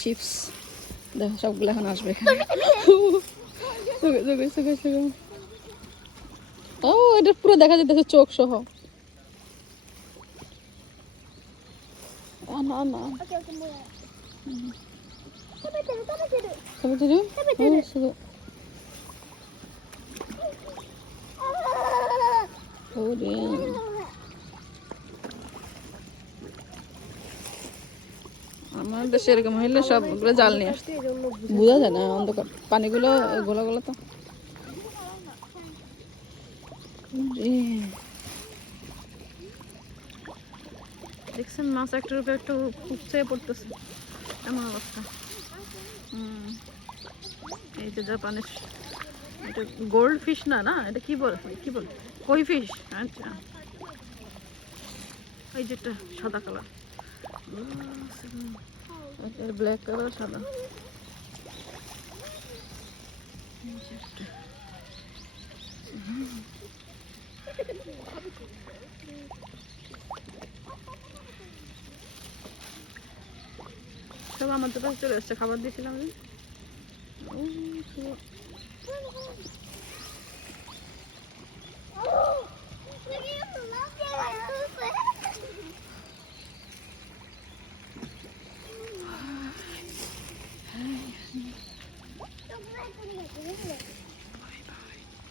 Chips দেখো সবগুলো এখন আসবে। ও এটা পুরো দেখা যেতেছে চোখ সহ। না না আমার দেশে এরকম হইলে সবগুলো জাল নিয়ে আসতে বোঝা যায় না অন্ধকার পানিগুলো গোলা গোলা তো। দেখছেন মাছ একটার উপর একটু উপচে পড়তেছে এমন অবস্থা। এই যে জাপানের এটা গোল্ড ফিশ না, না এটা কি বলে কই ফিশ। আচ্ছা এই যেটা সাদা কালার, ব্ল্যাক কালার সাদা। সব আমাদের কাছে চলে আসছে, খাবার দিয়েছিলাম আমি।